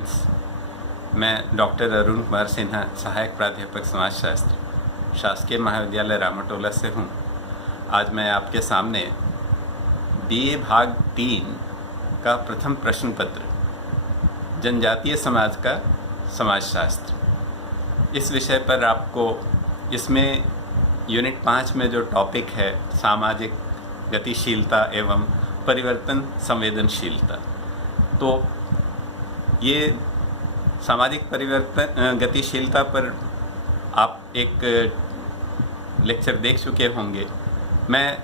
Friends, मैं doctor Arun Kumar Sinha, सहायक प्राध्यापक समाजशास्त्र, शासकीय महाविद्यालय रामाटोला से हूँ। आज मैं आपके सामने बीए भाग 3 का प्रथम प्रश्न पत्र, जनजातीय समाज का समाजशास्त्र, इस विषय पर आपको इसमें यूनिट 5 में जो टॉपिक है सामाजिक गतिशीलता एवं परिवर्तन संवेदनशीलता, तो ये सामाजिक परिवर्तन गतिशीलता पर आप एक लेक्चर देख चुके होंगे। मैं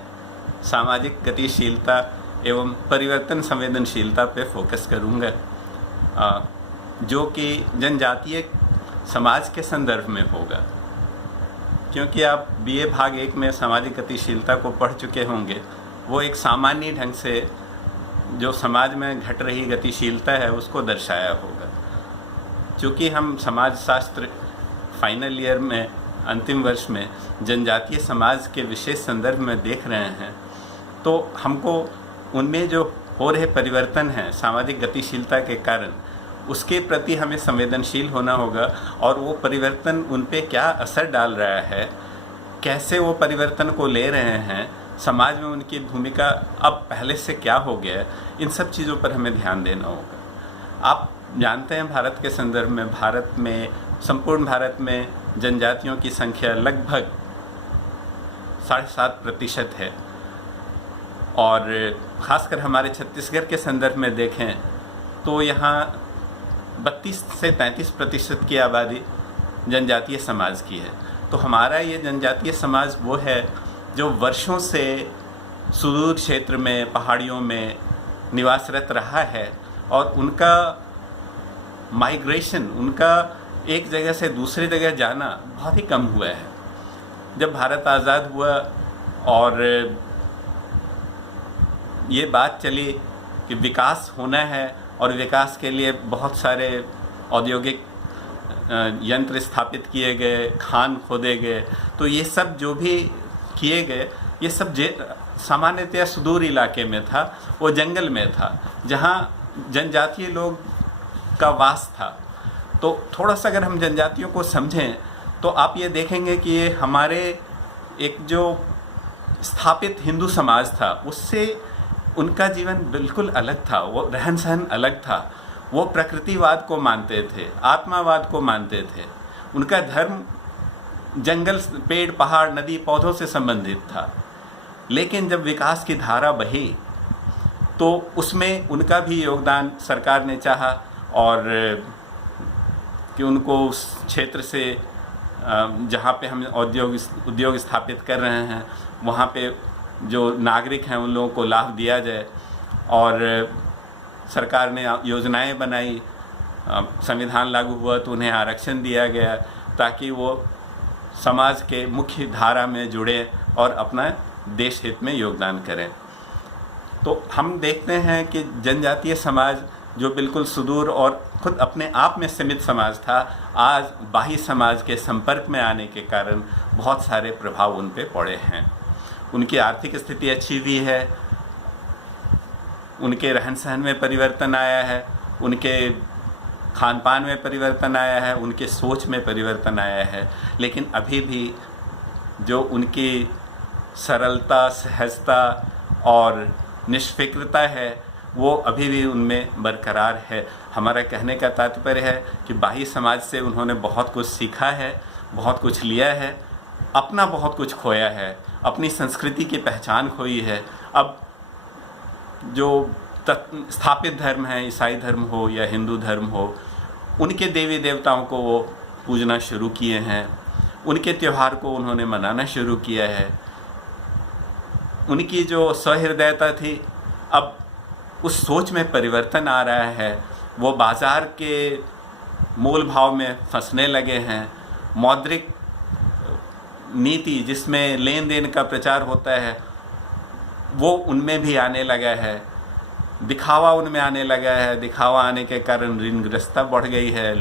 सामाजिक गतिशीलता एवं परिवर्तन संवेदनशीलता पे फोकस करूँगा, जो कि जनजातीय समाज के संदर्भ में होगा। क्योंकि आप बीए भाग 1 में सामाजिक गतिशीलता को पढ़ चुके होंगे, वो एक सामान्य ढंग से जो समाज में घट रही गतिशीलता है उसको दर्शाया होगा। चूँकि हम समाजशास्त्र फाइनल ईयर में, अंतिम वर्ष में जनजातीय समाज के विशेष संदर्भ में देख रहे हैं, तो हमको उनमें जो हो रहे परिवर्तन हैं सामाजिक गतिशीलता के कारण, उसके प्रति हमें संवेदनशील होना होगा और वो परिवर्तन उन पे क्या असर डाल रहा है, कैसे वो परिवर्तन को ले रहे हैं, समाज में उनकी भूमिका अब पहले से क्या हो गया है, इन सब चीज़ों पर हमें ध्यान देना होगा। आप जानते हैं भारत के संदर्भ में, संपूर्ण भारत में जनजातियों की संख्या लगभग 7.5% है, और ख़ासकर हमारे छत्तीसगढ़ के संदर्भ में देखें तो यहाँ 32 से 33% की आबादी जनजातीय समाज की है। तो हमारा ये जनजातीय समाज वो है जो वर्षों से सुदूर क्षेत्र में, पहाड़ियों में निवासरत रहा है, और उनका माइग्रेशन, उनका एक जगह से दूसरी जगह जाना बहुत ही कम हुआ है। जब भारत आज़ाद हुआ और ये बात चली कि विकास होना है और विकास के लिए बहुत सारे औद्योगिक यंत्र स्थापित किए गए, खान खोदे गए, तो ये सब जो भी किए गए, ये सब सामान्यतया सुदूर इलाके में था, वो जंगल में था जहाँ जनजातीय लोग का वास था। तो थोड़ा सा अगर हम जनजातियों को समझें तो आप ये देखेंगे कि ये हमारे एक जो स्थापित हिंदू समाज था उससे उनका जीवन बिल्कुल अलग था, वो रहन सहन अलग था। वो प्रकृतिवाद को मानते थे, आत्मावाद को मानते थे। उनका धर्म जंगल, पेड़, पहाड़, नदी, पौधों से संबंधित था। लेकिन जब विकास की धारा बही तो उसमें उनका भी योगदान सरकार ने चाहा, और कि उनको उस क्षेत्र से जहाँ पे हम उद्योग स्थापित कर रहे हैं वहाँ पे जो नागरिक हैं उन लोगों को लाभ दिया जाए। और सरकार ने योजनाएं बनाई, संविधान लागू हुआ तो उन्हें आरक्षण दिया गया ताकि वो समाज के मुख्य धारा में जुड़े और अपना देश हित में योगदान करें। तो हम देखते हैं कि जनजातीय समाज जो बिल्कुल सुदूर और खुद अपने आप में सीमित समाज था, आज बाह्य समाज के संपर्क में आने के कारण बहुत सारे प्रभाव उन पे पड़े हैं। उनकी आर्थिक स्थिति अच्छी हुई है, उनके रहन सहन में परिवर्तन आया है, उनके खान पान में परिवर्तन आया है, उनके सोच में परिवर्तन आया है। लेकिन अभी भी जो उनकी सरलता, सहजता और निष्फिक्रता है वो अभी भी उनमें बरकरार है। हमारा कहने का तात्पर्य है कि बाह्य समाज से उन्होंने बहुत कुछ सीखा है, बहुत कुछ लिया है, अपना बहुत कुछ खोया है, अपनी संस्कृति की पहचान खोई है। अब जो स्थापित धर्म है, ईसाई धर्म हो या हिंदू धर्म हो, उनके देवी देवताओं को वो पूजना शुरू किए हैं, उनके त्यौहार को उन्होंने मनाना शुरू किया है। उनकी जो सहृदयता थी, अब उस सोच में परिवर्तन आ रहा है। वो बाज़ार के मोल भाव में फंसने लगे हैं। मौद्रिक नीति जिसमें लेन देन का प्रचार होता है वो उनमें भी आने लगा है। दिखावा उनमें आने लगा है। दिखावा आने के कारण ऋणग्रस्तता बढ़ गई है।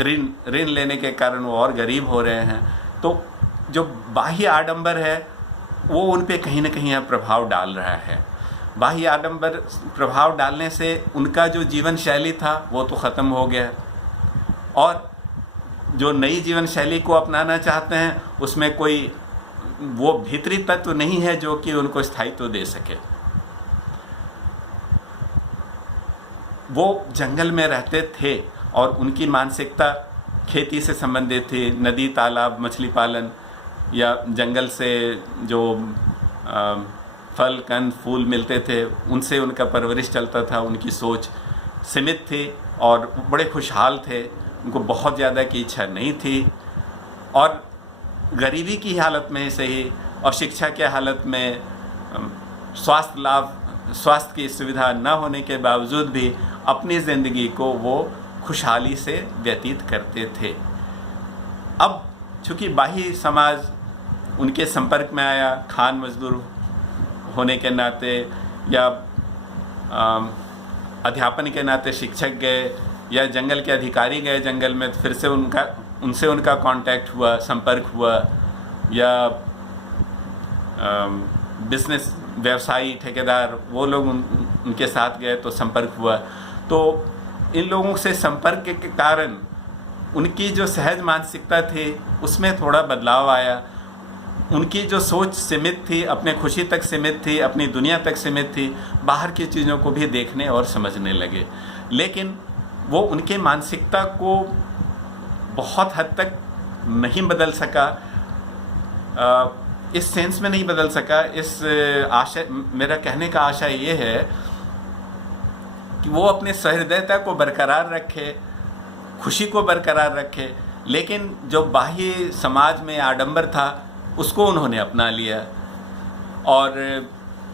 ऋण लेने के कारण वो और गरीब हो रहे हैं। तो जो बाह्य आडंबर है वो उन पे कहीं ना कहीं प्रभाव डाल रहा है। बाह्य आडंबर प्रभाव डालने से उनका जो जीवन शैली था वो तो ख़त्म हो गया, और जो नई जीवन शैली को अपनाना चाहते हैं उसमें कोई वो भीतरी तत्व नहीं है जो कि उनको स्थायित्व दे सके। वो जंगल में रहते थे और उनकी मानसिकता खेती से संबंधित थी, नदी तालाब मछली पालन या जंगल से जो फल कंद फूल मिलते थे उनसे उनका परवरिश चलता था। उनकी सोच सीमित थी और बड़े खुशहाल थे, उनको बहुत ज़्यादा की इच्छा नहीं थी, और गरीबी की हालत में से ही और शिक्षा के हालत में स्वास्थ्य की सुविधा न होने के बावजूद भी अपनी ज़िंदगी को वो खुशहाली से व्यतीत करते थे। अब चूँकि बाह्य समाज उनके संपर्क में आया, खान मजदूर होने के नाते या अध्यापन के नाते शिक्षक गए या जंगल के अधिकारी गए जंगल में, फिर से उनसे उनका कांटेक्ट हुआ, संपर्क हुआ, या बिजनेस व्यवसायी ठेकेदार वो लोग उनके साथ गए तो संपर्क हुआ। तो इन लोगों से संपर्क के कारण उनकी जो सहज मानसिकता थी उसमें थोड़ा बदलाव आया। उनकी जो सोच सीमित थी, अपने खुशी तक सीमित थी, अपनी दुनिया तक सीमित थी, बाहर की चीज़ों को भी देखने और समझने लगे। लेकिन वो उनके मानसिकता को बहुत हद तक नहीं बदल सका, इस सेंस में नहीं बदल सका। इस आशय मेरा कहने का आशय ये है कि वो अपने सहृदयता को बरकरार रखे, खुशी को बरकरार रखे, लेकिन जो बाह्य समाज में आडंबर था उसको उन्होंने अपना लिया। और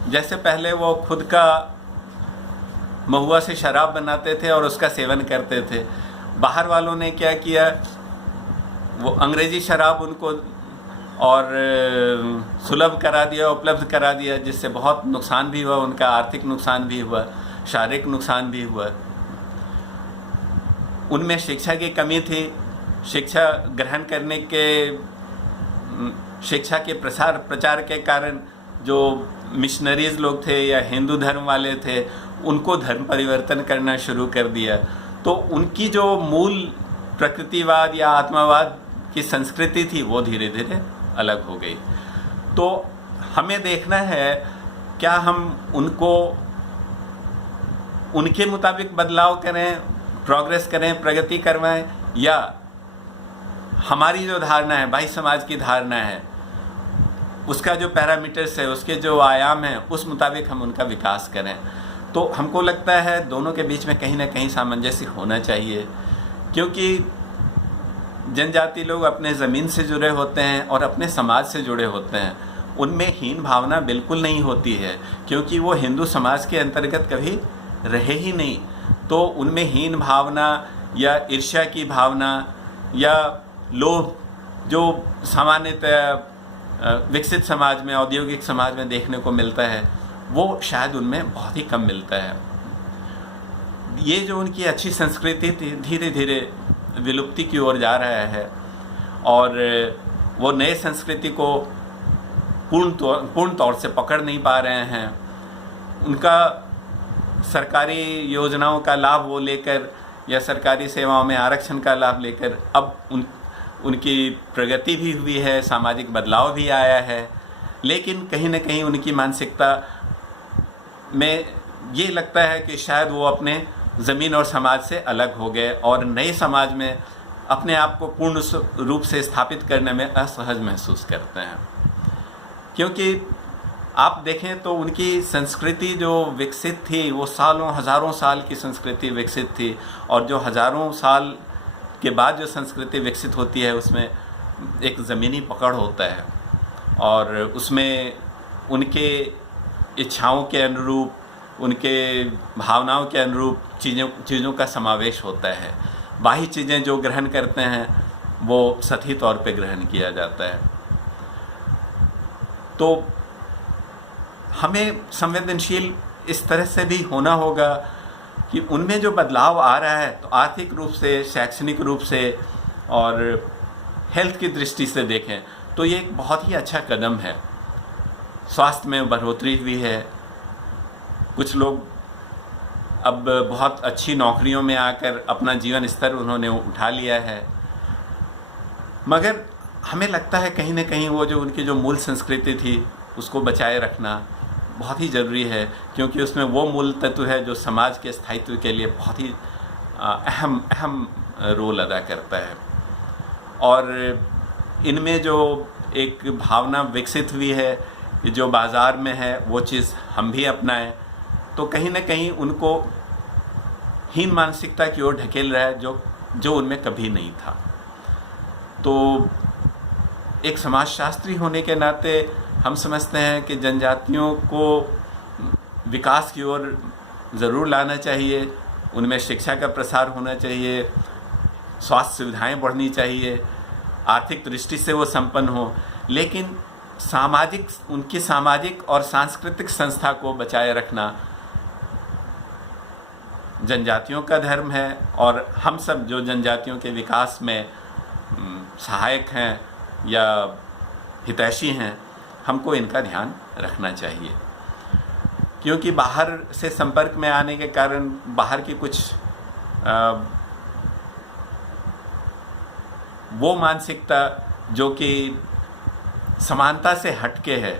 जैसे पहले वो खुद का महुआ से शराब बनाते थे और उसका सेवन करते थे, बाहर वालों ने क्या किया, वो अंग्रेज़ी शराब उनको और सुलभ करा दिया, उपलब्ध करा दिया, जिससे बहुत नुकसान भी हुआ, उनका आर्थिक नुकसान भी हुआ, शारीरिक नुकसान भी हुआ। उनमें शिक्षा की कमी थी, शिक्षा ग्रहण करने के शिक्षा के प्रचार के कारण जो मिशनरीज लोग थे या हिंदू धर्म वाले थे उनको धर्म परिवर्तन करना शुरू कर दिया। तो उनकी जो मूल प्रकृतिवाद या आत्मावाद की संस्कृति थी वो धीरे धीरे अलग हो गई। तो हमें देखना है क्या हम उनको उनके मुताबिक बदलाव करें, प्रोग्रेस करें, प्रगति करवाएं, या हमारी जो धारणा है, बाह्य समाज की धारणा है, उसका जो पैरामीटर्स है, उसके जो आयाम हैं, उस मुताबिक हम उनका विकास करें। तो हमको लगता है दोनों के बीच में कहीं ना कहीं सामंजस्य होना चाहिए, क्योंकि जनजाति लोग अपने ज़मीन से जुड़े होते हैं और अपने समाज से जुड़े होते हैं। उनमें हीन भावना बिल्कुल नहीं होती है, क्योंकि वो हिंदू समाज के अंतर्गत कभी रहे ही नहीं। तो उनमें हीन भावना या ईर्ष्या की भावना या लोभ जो सामान्यतः विकसित समाज में, औद्योगिक समाज में देखने को मिलता है, वो शायद उनमें बहुत ही कम मिलता है। ये जो उनकी अच्छी संस्कृति थी धीरे धीरे विलुप्ति की ओर जा रहा है, और वो नए संस्कृति को पूर्ण तौर से पकड़ नहीं पा रहे हैं। उनका सरकारी योजनाओं का लाभ वो लेकर या सरकारी सेवाओं में आरक्षण का लाभ लेकर अब उनकी प्रगति भी हुई है, सामाजिक बदलाव भी आया है, लेकिन कहीं ना कहीं उनकी मानसिकता में ये लगता है कि शायद वो अपने ज़मीन और समाज से अलग हो गए और नए समाज में अपने आप को पूर्ण रूप से स्थापित करने में असहज महसूस करते हैं। क्योंकि आप देखें तो उनकी संस्कृति जो विकसित थी वो सालों हज़ारों साल की संस्कृति विकसित थी, और जो हज़ारों साल के बाद जो संस्कृति विकसित होती है उसमें एक ज़मीनी पकड़ होता है, और उसमें उनके इच्छाओं के अनुरूप, उनके भावनाओं के अनुरूप चीज़ों का समावेश होता है। बाह्य चीज़ें जो ग्रहण करते हैं वो सतही तौर पे ग्रहण किया जाता है। तो हमें संवेदनशील इस तरह से भी होना होगा कि उनमें जो बदलाव आ रहा है तो आर्थिक रूप से, शैक्षणिक रूप से और हेल्थ की दृष्टि से देखें तो ये एक बहुत ही अच्छा कदम है। स्वास्थ्य में बढ़ोतरी हुई है, कुछ लोग अब बहुत अच्छी नौकरियों में आकर अपना जीवन स्तर उन्होंने उठा लिया है, मगर हमें लगता है कहीं ना कहीं वो जो उनकी जो मूल संस्कृति थी उसको बचाए रखना बहुत ही ज़रूरी है, क्योंकि उसमें वो मूल तत्व है जो समाज के स्थायित्व के लिए बहुत ही अहम रोल अदा करता है। और इनमें जो एक भावना विकसित हुई है कि जो बाज़ार में है वो चीज़ हम भी अपनाएं, तो कहीं ना कहीं उनको हीन मानसिकता की ओर ढकेल रहा है जो उनमें कभी नहीं था। तो एक समाजशास्त्री होने के नाते हम समझते हैं कि जनजातियों को विकास की ओर ज़रूर लाना चाहिए, उनमें शिक्षा का प्रसार होना चाहिए, स्वास्थ्य सुविधाएं बढ़नी चाहिए, आर्थिक दृष्टि से वो संपन्न हो, लेकिन उनकी सामाजिक और सांस्कृतिक संस्था को बचाए रखना जनजातियों का धर्म है। और हम सब जो जनजातियों के विकास में सहायक हैं या हितैषी हैं, हमको इनका ध्यान रखना चाहिए, क्योंकि बाहर से संपर्क में आने के कारण बाहर की कुछ वो मानसिकता जो कि समानता से हटके है।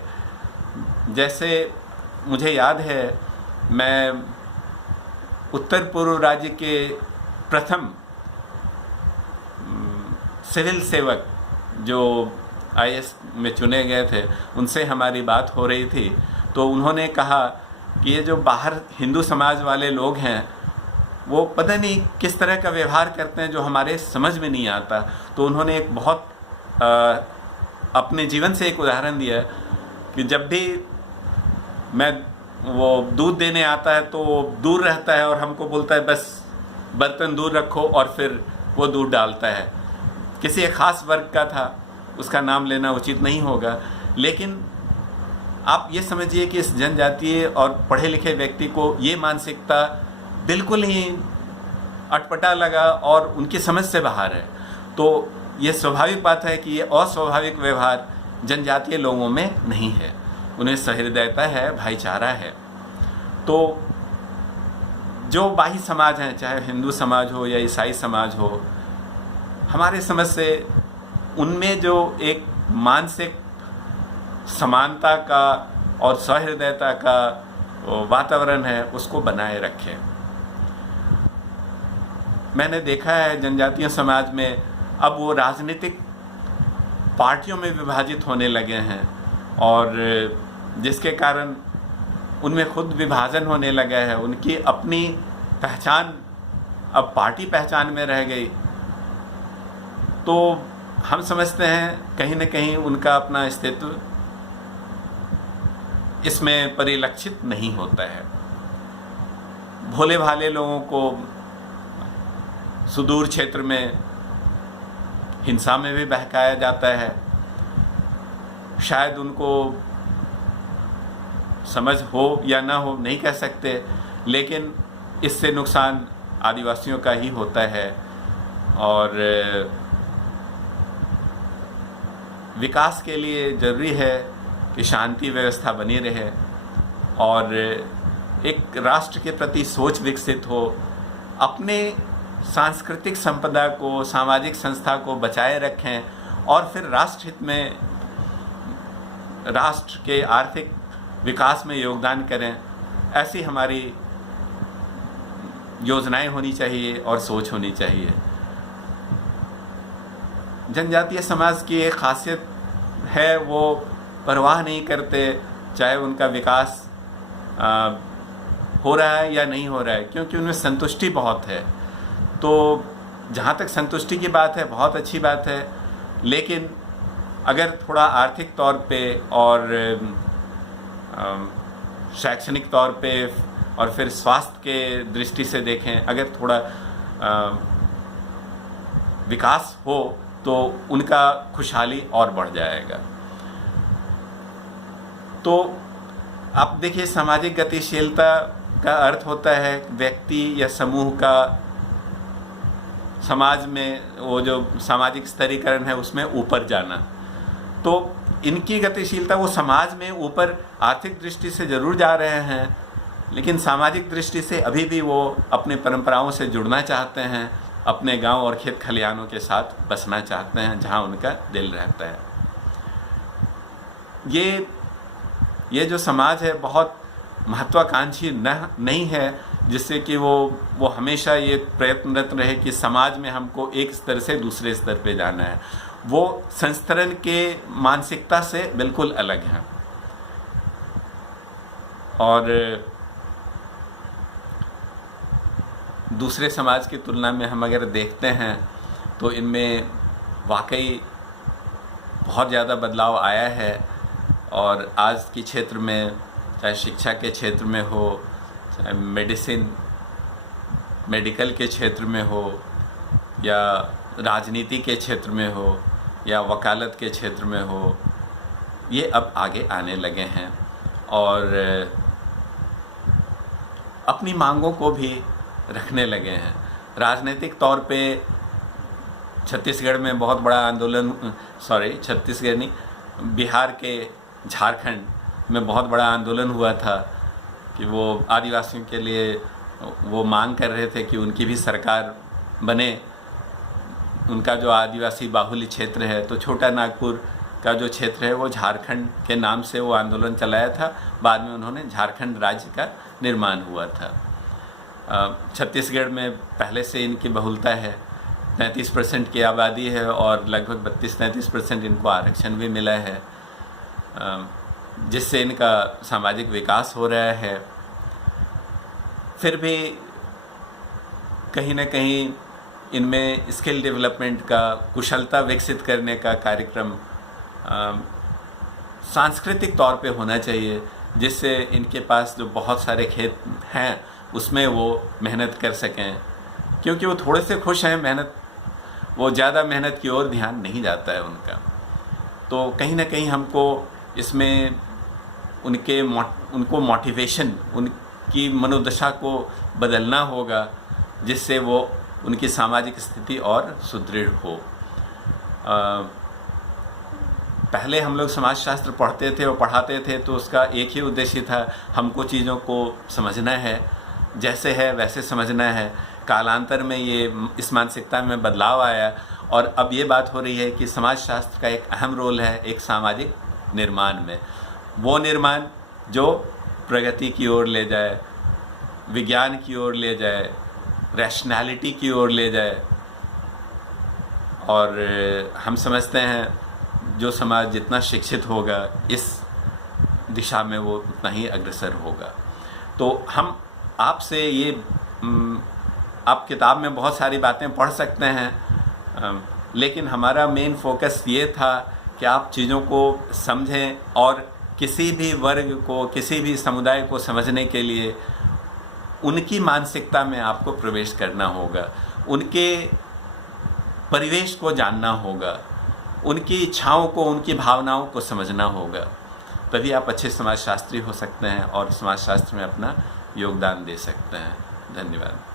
जैसे मुझे याद है, मैं उत्तर पूर्व राज्य के प्रथम सिविल सेवक जो आईएएस में चुने गए थे, उनसे हमारी बात हो रही थी, तो उन्होंने कहा कि ये जो बाहर हिंदू समाज वाले लोग हैं वो पता नहीं किस तरह का व्यवहार करते हैं जो हमारे समझ में नहीं आता। तो उन्होंने एक बहुत अपने जीवन से एक उदाहरण दिया कि जब भी मैं वो दूध देने आता है तो वो दूर रहता है और हमको बोलता है बस बर्तन दूर रखो, और फिर वो दूध डालता है। किसी एक ख़ास वर्ग का था, उसका नाम लेना उचित नहीं होगा, लेकिन आप ये समझिए कि इस जनजातीय और पढ़े लिखे व्यक्ति को ये मानसिकता बिल्कुल ही अटपटा लगा और उनकी समझ से बाहर है। तो ये स्वाभाविक बात है कि ये अस्वाभाविक व्यवहार जनजातीय लोगों में नहीं है, उन्हें सहृदयता है, भाईचारा है। तो जो बाकी समाज हैं, चाहे हिंदू समाज हो या ईसाई समाज हो, हमारे समझ से उनमें जो एक मानसिक समानता का और सहृदयता का वातावरण है उसको बनाए रखें। मैंने देखा है जनजातीय समाज में अब वो राजनीतिक पार्टियों में विभाजित होने लगे हैं, और जिसके कारण उनमें खुद विभाजन होने लगा है। उनकी अपनी पहचान अब पार्टी पहचान में रह गई। तो हम समझते हैं कहीं न कहीं उनका अपना अस्तित्व इसमें परिलक्षित नहीं होता है। भोले भाले लोगों को सुदूर क्षेत्र में हिंसा में भी बहकाया जाता है। शायद उनको समझ हो या ना हो नहीं कह सकते, लेकिन इससे नुकसान आदिवासियों का ही होता है। और विकास के लिए ज़रूरी है कि शांति व्यवस्था बनी रहे और एक राष्ट्र के प्रति सोच विकसित हो, अपने सांस्कृतिक संपदा को, सामाजिक संस्था को बचाए रखें और फिर राष्ट्र हित में, राष्ट्र के आर्थिक विकास में योगदान करें। ऐसी हमारी योजनाएं होनी चाहिए और सोच होनी चाहिए। जनजातीय समाज की एक खासियत है, वो परवाह नहीं करते चाहे उनका विकास हो रहा है या नहीं हो रहा है, क्योंकि उनमें संतुष्टि बहुत है। तो जहाँ तक संतुष्टि की बात है बहुत अच्छी बात है, लेकिन अगर थोड़ा आर्थिक तौर पे और शैक्षणिक तौर पे और फिर स्वास्थ्य के दृष्टि से देखें, अगर थोड़ा विकास हो तो उनका खुशहाली और बढ़ जाएगा। तो आप देखिए, सामाजिक गतिशीलता का अर्थ होता है व्यक्ति या समूह का समाज में वो जो सामाजिक स्तरीकरण है उसमें ऊपर जाना। तो इनकी गतिशीलता, वो समाज में ऊपर आर्थिक दृष्टि से ज़रूर जा रहे हैं, लेकिन सामाजिक दृष्टि से अभी भी वो अपने परंपराओं से जुड़ना चाहते हैं, अपने गांव और खेत खलिहानों के साथ बसना चाहते हैं जहां उनका दिल रहता है। ये जो समाज है बहुत महत्वाकांक्षी नहीं है, जिससे कि वो हमेशा ये प्रयत्नरत रहे कि समाज में हमको एक स्तर से दूसरे स्तर पे जाना है। वो संस्तरण के मानसिकता से बिल्कुल अलग है। और दूसरे समाज की तुलना में हम अगर देखते हैं तो इनमें वाकई बहुत ज़्यादा बदलाव आया है। और आज के क्षेत्र में, चाहे शिक्षा के क्षेत्र में हो, चाहे मेडिकल के क्षेत्र में हो, या राजनीति के क्षेत्र में हो, या वकालत के क्षेत्र में हो, ये अब आगे आने लगे हैं और अपनी मांगों को भी रखने लगे हैं। राजनीतिक तौर पे छत्तीसगढ़ में बहुत बड़ा आंदोलन, छत्तीसगढ़ नहीं, बिहार के झारखंड में बहुत बड़ा आंदोलन हुआ था कि वो आदिवासियों के लिए वो मांग कर रहे थे कि उनकी भी सरकार बने। उनका जो आदिवासी बाहुल्य क्षेत्र है, तो छोटा नागपुर का जो क्षेत्र है वो झारखंड के नाम से वो आंदोलन चलाया था। बाद में उन्होंने झारखंड राज्य का निर्माण हुआ था। छत्तीसगढ़ में पहले से इनकी बहुलता है, 33% की आबादी है और लगभग 32-33% इनको आरक्षण भी मिला है, जिससे इनका सामाजिक विकास हो रहा है। फिर भी कहीं ना कहीं इनमें स्किल डेवलपमेंट का, कुशलता विकसित करने का कार्यक्रम सांस्कृतिक तौर पे होना चाहिए, जिससे इनके पास जो बहुत सारे खेत हैं उसमें वो मेहनत कर सकें, क्योंकि वो थोड़े से खुश हैं, वो ज़्यादा मेहनत की ओर ध्यान नहीं जाता है उनका। तो कहीं ना कहीं हमको इसमें उनको मोटिवेशन, उनकी मनोदशा को बदलना होगा, जिससे वो उनकी सामाजिक स्थिति और सुदृढ़ हो। पहले हम लोग समाजशास्त्र पढ़ते थे और पढ़ाते थे तो उसका एक ही उद्देश्य था, हमको चीज़ों को समझना है, जैसे है वैसे समझना है। कालांतर में इस मानसिकता में बदलाव आया और अब ये बात हो रही है कि समाजशास्त्र का एक अहम रोल है एक सामाजिक निर्माण में। वो निर्माण जो प्रगति की ओर ले जाए, विज्ञान की ओर ले जाए, रैशनैलिटी की ओर ले जाए। और हम समझते हैं जो समाज जितना शिक्षित होगा इस दिशा में वो उतना ही अग्रसर होगा। तो हम आपसे आप किताब में बहुत सारी बातें पढ़ सकते हैं, लेकिन हमारा मेन फोकस ये था कि आप चीज़ों को समझें और किसी भी वर्ग को, किसी भी समुदाय को समझने के लिए उनकी मानसिकता में आपको प्रवेश करना होगा, उनके परिवेश को जानना होगा, उनकी इच्छाओं को, उनकी भावनाओं को समझना होगा। तभी आप अच्छे समाजशास्त्री हो सकते हैं और समाजशास्त्र में अपना योगदान दे सकते हैं। धन्यवाद।